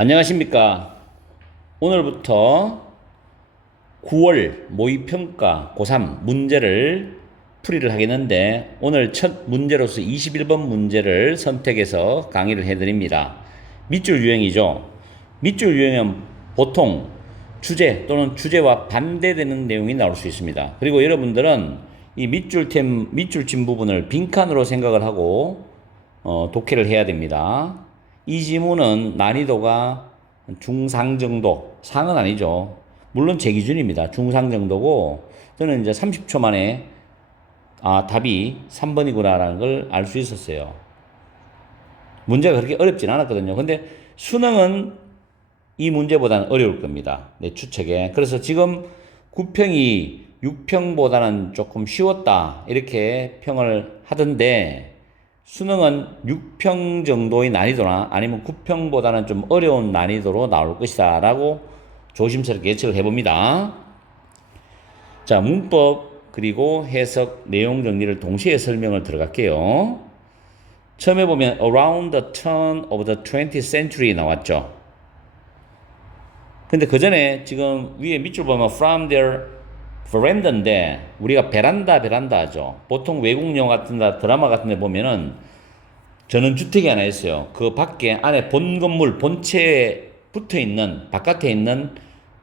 안녕하십니까. 오늘부터 9월 모의평가 고3 문제를 풀이를 하겠는데 오늘 첫 문제로서 21번 문제를 선택해서 강의를 해드립니다. 밑줄 유형이죠. 밑줄 유형은 보통 주제 또는 주제와 반대되는 내용이 나올 수 있습니다. 그리고 여러분들은 이 밑줄친 부분을 빈칸으로 생각을 하고 독해를 해야 됩니다. 이 지문은 난이도가 중상 정도, 상은 아니죠. 물론 제 기준입니다. 중상 정도고, 저는 이제 30초 만에, 답이 3번이구나라는 걸 알 수 있었어요. 문제가 그렇게 어렵진 않았거든요. 근데 수능은 이 문제보다는 어려울 겁니다. 내 추측에. 그래서 지금 9평이 6평보다는 조금 쉬웠다. 이렇게 평을 하던데, 수능은 6평 정도의 난이도나 아니면 9평보다는 좀 어려운 난이도로 나올 것이다 라고 조심스럽게 예측을 해봅니다. 자, 문법 그리고 해석 내용 정리를 동시에 설명을 들어갈게요. 처음에 보면 around the turn of the 20th century 나왔죠. 근데 그 전에 지금 위에 밑줄 보면 from their veranda인데 우리가 베란다 하죠. 보통 외국 영화 같은 데 드라마 같은 데 보면은 저는 주택이 하나 있어요. 그 밖에 안에 본 건물 본체에 붙어 있는 바깥에 있는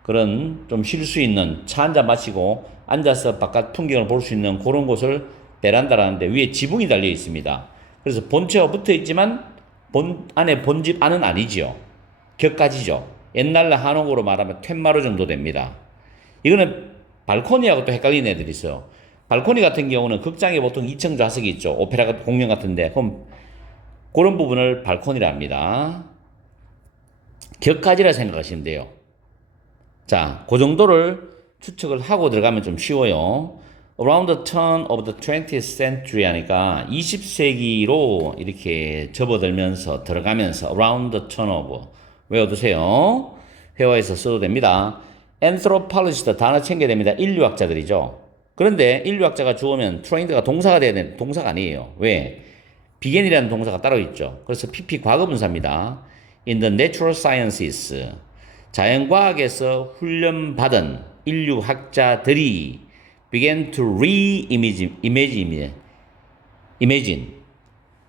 그런 좀 쉴 수 있는 차 한잔 마시고 앉아서 바깥 풍경을 볼 수 있는 그런 곳을 베란다라는데 위에 지붕이 달려 있습니다. 그래서 본체와 붙어 있지만 안에 본집 안은 아니지요. 격가지죠. 옛날 한옥으로 말하면 텐마루 정도 됩니다. 이거는 발코니하고 또 헷갈리는 애들이 있어요. 발코니 같은 경우는 극장에 보통 2층 좌석이 있죠. 오페라 공연 같은데. 그럼 그런 부분을 발코니라 합니다. 격가지라 생각하시면 돼요. 자, 그 정도를 추측을 하고 들어가면 좀 쉬워요. Around the turn of the 20th century 하니까 20세기로 이렇게 접어들면서 들어가면서 around the turn of 외워두세요. 회화에서 써도 됩니다. anthropologist 단어 챙겨야 됩니다. 인류학자들이죠. 그런데 인류학자가 주어면 trained가 동사가 돼야 되는 동사가 아니에요. 왜? begin이라는 동사가 따로 있죠. 그래서 PP 과거분사입니다. In the natural sciences 자연과학에서 훈련받은 인류학자들이 began to imagine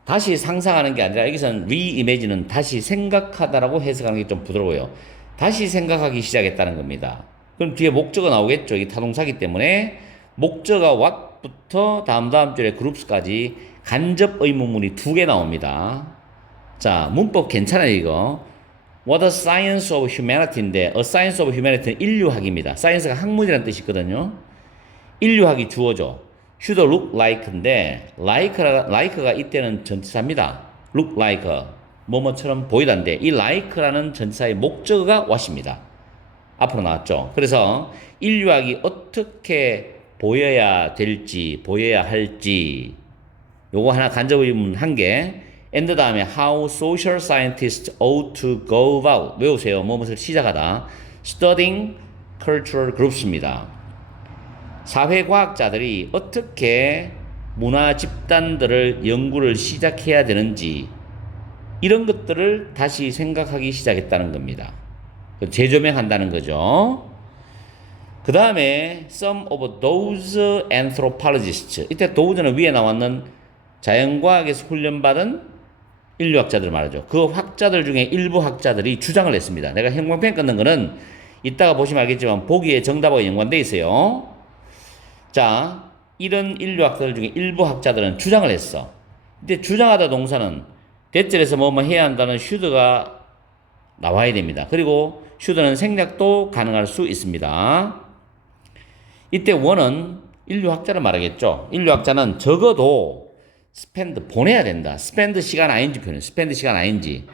다시 상상하는 게 아니라 여기서는 reimagine은 다시 생각하다라고 해석하는 게 좀 부드러워요. 다시 생각하기 시작했다는 겁니다. 그럼 뒤에 목적어 나오겠죠. 이게 타동사기 때문에 목적어 what부터 다음 줄에 groups까지 간접 의문문이 2개 나옵니다. 자, 문법 괜찮아요, 이거. What a science of humanity인데, a science of humanity는 인류학입니다. science가 학문이라는 뜻이 있거든요. 인류학이 주어져. should look like인데, like가 이때는 전치사입니다. look like, 뭐뭐처럼 보이다인데, 이 like라는 전치사의 목적어가 what입니다. 앞으로 나왔죠. 그래서 인류학이 어떻게 보여야 될지, 보여야 할지, 요거 하나 간접 의문 한 개. and 다음에 how social scientists ought to go about. 외우세요. 뭐뭇을 시작하다. studying cultural groups입니다. 사회과학자들이 어떻게 문화 집단들을 연구를 시작해야 되는지 이런 것들을 다시 생각하기 시작했다는 겁니다. 재조명한다는 거죠. 그 다음에 some of those anthropologists 이때 those는 위에 나왔는 자연과학에서 훈련받은 인류학자들 말이죠. 그 학자들 중에 일부 학자들이 주장을 했습니다. 내가 형광펜 끊는 거는 이따가 보시면 알겠지만 보기에 정답하고 연관되어 있어요. 자, 이런 인류학자들 중에 일부 학자들은 주장을 했어. 이때 주장하다 동사는 대절에서 뭐뭐 해야 한다는 should가 나와야 됩니다. 그리고 should는 생략도 가능할 수 있습니다. 이때 원은 인류학자를 말하겠죠. 인류학자는 적어도 spend 보내야 된다. spend 시간 ing 표현. spend 시간 ing.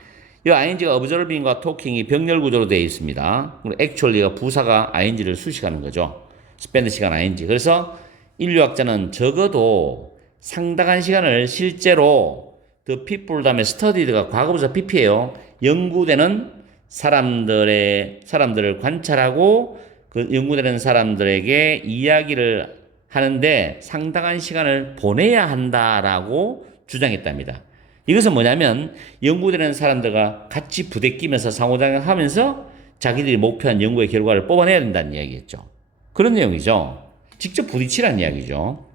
이 ing가 observing과 talking이 병렬 구조로 되어 있습니다. 그리고 actually가 부사가 ing를 수식하는 거죠. spend 시간 ing. 그래서 인류학자는 적어도 상당한 시간을 실제로 the people 다음에 studied가 과거부사 pp예요. 연구되는 사람들을 관찰하고 그 연구되는 사람들에게 이야기를 하는데 상당한 시간을 보내야 한다라고 주장했답니다. 이것은 뭐냐면 연구되는 사람들과 같이 부대끼면서 상호작용하면서 자기들이 목표한 연구의 결과를 뽑아내야 된다는 이야기겠죠. 그런 내용이죠. 직접 부딪히라는 이야기죠.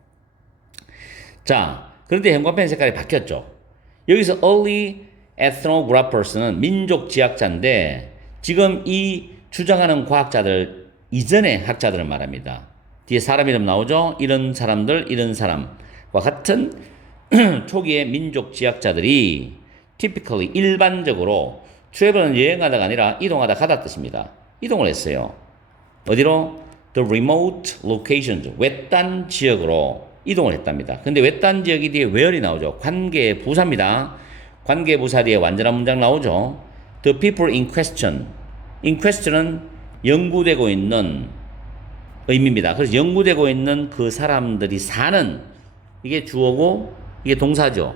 자, 그런데 형광펜 색깔이 바뀌었죠. 여기서 early ethnographers는 민족 지학자인데 지금 이 주장하는 과학자들 이전의 학자들을 말합니다. 뒤에 사람 이름 나오죠? 이런 사람들, 이런 사람과 같은 초기의 민족 지학자들이 typically 일반적으로 travel은 여행하다가 아니라 이동하다 가다 뜻입니다. 이동을 했어요. 어디로? The remote locations, 외딴 지역으로 이동을 했답니다. 근데 외딴 지역이 뒤에 where이 나오죠. 관계 부사입니다. 관계 부사 뒤에 완전한 문장 나오죠. The people in question. in question은 연구되고 있는 의미입니다. 그래서 연구되고 있는 그 사람들이 사는, 이게 주어고 이게 동사죠.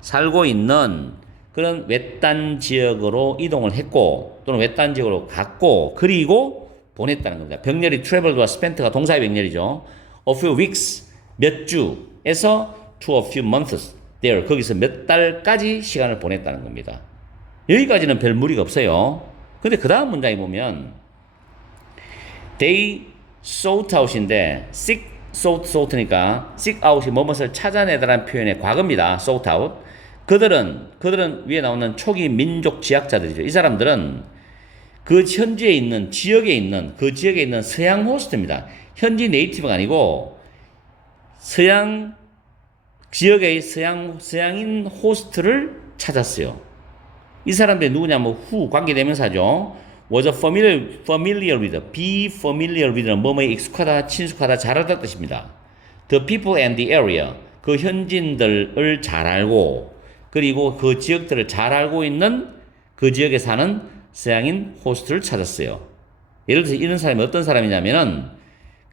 살고 있는 그런 외딴 지역으로 이동을 했고 또는 외딴 지역으로 갔고 그리고 보냈다는 겁니다. 병렬이 traveled와 spent가 동사의 병렬이죠. a few weeks, 몇 주에서 to a few months there, 거기서 몇 달까지 시간을 보냈다는 겁니다. 여기까지는 별 무리가 없어요. 근데 그 다음 문장에 보면 they sought out인데 sought니까 seek out이 뭐뭇을 찾아내다라는 표현의 과거입니다. sought out. 그들은 위에 나오는 초기 민족 지학자들이죠. 이 사람들은 그 현지에 있는 지역에 있는 서양 호스트입니다. 현지 네이티브가 아니고 서양 지역의 서양인 호스트를 찾았어요. 이 사람들이 누구냐면 who 관계대명사죠. was familiar with, be familiar with는 뭐뭐에 익숙하다, 친숙하다, 잘 알다 뜻입니다. The people and the area, 그 현지인들을 잘 알고 그리고 그 지역들을 잘 알고 있는 그 지역에 사는 서양인 호스트를 찾았어요. 예를 들어서 이런 사람이 어떤 사람이냐면은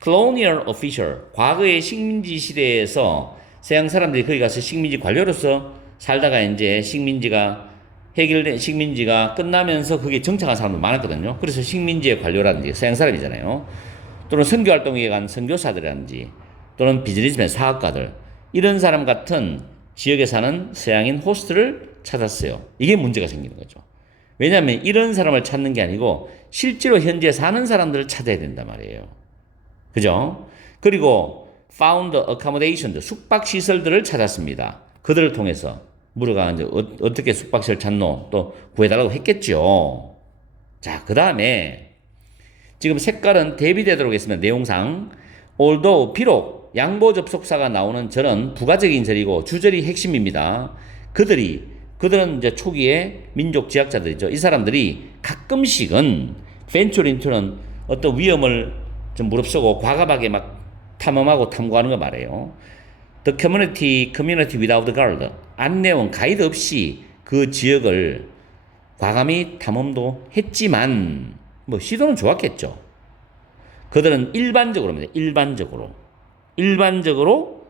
colonial official, 과거의 식민지 시대에서 서양 사람들이 거기 가서 식민지 관료로서 살다가 이제 식민지가 끝나면서 그게 정착한 사람도 많았거든요. 그래서 식민지의 관료라든지 서양 사람이잖아요. 또는 선교활동에 간 선교사들이라든지 또는 비즈니스맨 사학가들 이런 사람 같은 지역에 사는 서양인 호스트를 찾았어요. 이게 문제가 생기는 거죠. 왜냐하면 이런 사람을 찾는 게 아니고 실제로 현지에 사는 사람들을 찾아야 된단 말이에요. 그죠? 그리고 found accommodation, 숙박시설들을 찾았습니다. 그들을 통해서 물어가 이제 어떻게 숙박시설 찾노? 또 구해달라고 했겠죠. 자, 그 다음에 지금 색깔은 대비되도록 했습니다. 내용상. although, 비록 양보 접속사가 나오는 절은 부가적인 절이고 주절이 핵심입니다. 그들은 이제 초기의 민족 지학자들이죠. 이 사람들이 가끔씩은 venture into는 어떤 위험을 좀 무릅쓰고 과감하게 막 탐험하고 탐구하는 거 말이에요. The community without the guard. 안내원, 가이드 없이 그 지역을 과감히 탐험도 했지만 뭐 시도는 좋았겠죠. 그들은 일반적으로입니다. 일반적으로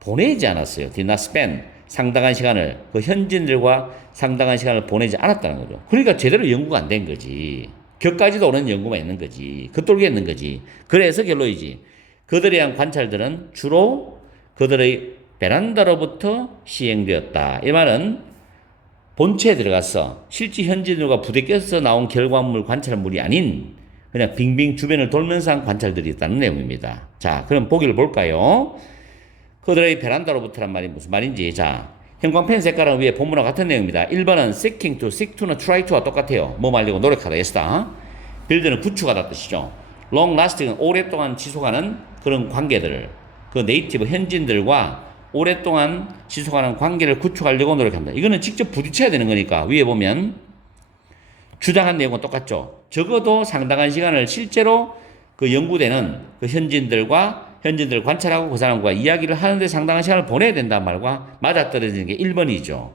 보내지 않았어요. did not spend 상당한 시간을 그 현지인들과 상당한 시간을 보내지 않았다는 거죠. 그러니까 제대로 연구가 안 된 거지. 격까지도 오는 연구만 있는 거지. 겉돌게 있는 거지. 그래서 결론이지. 그들에 대한 관찰들은 주로 그들의 베란다로부터 시행되었다. 이 말은 본체에 들어가서 실제 현지인들과 부대껴서 나온 결과물 관찰물이 아닌 그냥 빙빙 주변을 돌면서 한 관찰들이 있다는 내용입니다. 자, 그럼 보기를 볼까요? 그들의 베란다로부터란 말이 무슨 말인지. 자, 형광펜 색깔은 위에 본문과 같은 내용입니다. 1번은 seeking to, seek to는 try to와 똑같아요. 뭐 말려고 노력하다, 예스다. build는 구축하다 뜻이죠. long lasting은 오랫동안 지속하는 그런 관계들을, 그 네이티브 현지인들과 오랫동안 지속하는 관계를 구축하려고 노력합니다. 이거는 직접 부딪혀야 되는 거니까 위에 보면 주장한 내용은 똑같죠. 적어도 상당한 시간을 실제로 그 연구되는 그 현지인들 관찰하고 그 사람과 이야기를 하는데 상당한 시간을 보내야 된다는 말과 맞아떨어지는 게 1번이죠.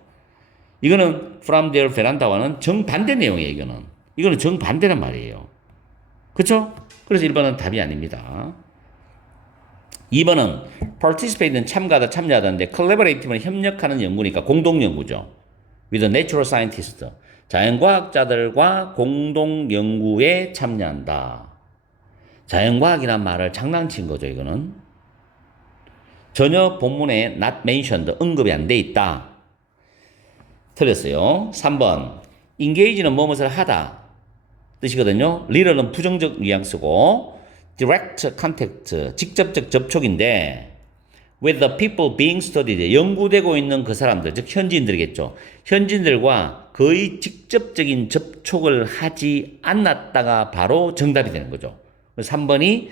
이거는 from their veranda와는 정반대 내용이에요. 이거는 정반대란 말이에요. 그렇죠? 그래서 1번은 답이 아닙니다. 2번은 participate는 참가하다, 참여하다인데 collaborative는 협력하는 연구니까 공동 연구죠. with a natural scientist. 자연과학자들과 공동 연구에 참여한다. 자연과학이란 말을 장난친 거죠, 이거는. 전혀 본문에 not mentioned, 언급이 안 돼 있다. 틀렸어요. 3번. engage는 뭐뭇을 하다 뜻이거든요. leader는 부정적 뉘앙스고 direct contact, 직접적 접촉인데 with the people being studied, 연구되고 있는 그 사람들, 즉 현지인들이겠죠. 현지인들과 거의 직접적인 접촉을 하지 않았다가 바로 정답이 되는 거죠. 3번이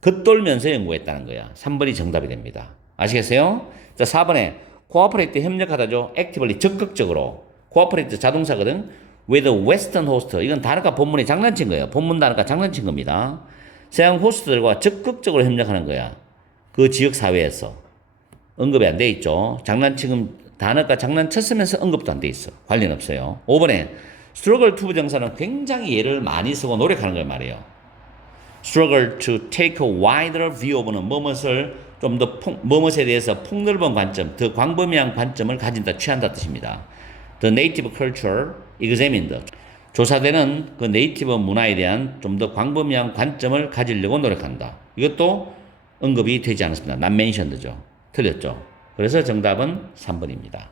겉돌면서 연구했다는 거야. 3번이 정답이 됩니다. 아시겠어요? 자, 4번에 cooperate, 협력하다죠. actively, 적극적으로. cooperate 자동사거든. with western host, 이건 단어가 본문에 장난친 거예요. 본문 단어가 장난친 겁니다. 서양 호스트들과 적극적으로 협력하는 거야. 그 지역 사회에서. 언급이 안 돼 있죠. 장난치금 단어가 장난쳤으면서 언급도 안 돼 있어. 관련 없어요. 5번에 struggle to 부정사는 굉장히 예를 많이 쓰고 노력하는 걸 말이에요. struggle to take a wider view of는 뭐뭇을 좀 더 뭐뭇에 대해서 폭넓은 관점, 더 광범위한 관점을 가진다, 취한다 뜻입니다. The native culture examined. 조사되는 그 네이티브 문화에 대한 좀 더 광범위한 관점을 가지려고 노력한다. 이것도 언급이 되지 않았습니다. not mentioned죠. 틀렸죠. 그래서 정답은 3번입니다.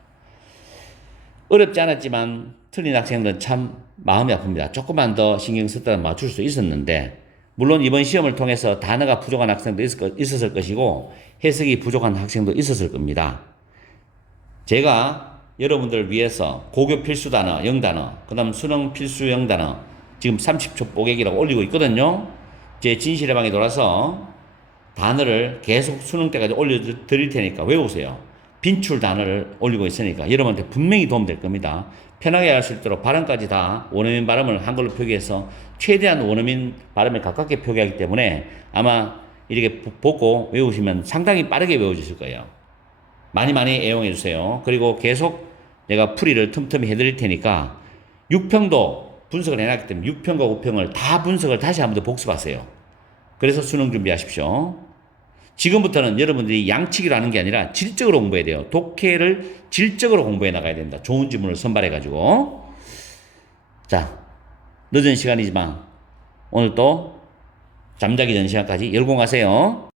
어렵지 않았지만 틀린 학생들은 참 마음이 아픕니다. 조금만 더 신경 썼다면 맞출 수 있었는데 물론 이번 시험을 통해서 단어가 부족한 학생도 있었을 것이고 해석이 부족한 학생도 있었을 겁니다. 제가 여러분들을 위해서 고교 필수 단어, 영단어, 그 다음 수능 필수 영단어 지금 30초 뽀개기라고 올리고 있거든요. 제 진실의 방에 돌아서 단어를 계속 수능 때까지 올려드릴 테니까 외우세요. 빈출 단어를 올리고 있으니까 여러분한테 분명히 도움될 겁니다. 편하게 할 수 있도록 발음까지 다 원어민 발음을 한글로 표기해서 최대한 원어민 발음에 가깝게 표기하기 때문에 아마 이렇게 보고 외우시면 상당히 빠르게 외워지실 거예요. 많이 애용해 주세요. 그리고 계속 내가 풀이를 틈틈이 해드릴 테니까 6평도 분석을 해놨기 때문에 6평과 5평을 다 분석을 다시 한 번 더 복습하세요. 그래서 수능 준비하십시오. 지금부터는 여러분들이 양치기로 하는 게 아니라 질적으로 공부해야 돼요. 독해를 질적으로 공부해 나가야 된다. 좋은 지문을 선발해가지고. 자, 늦은 시간이지만 오늘 또 잠자기 전 시간까지 열공하세요.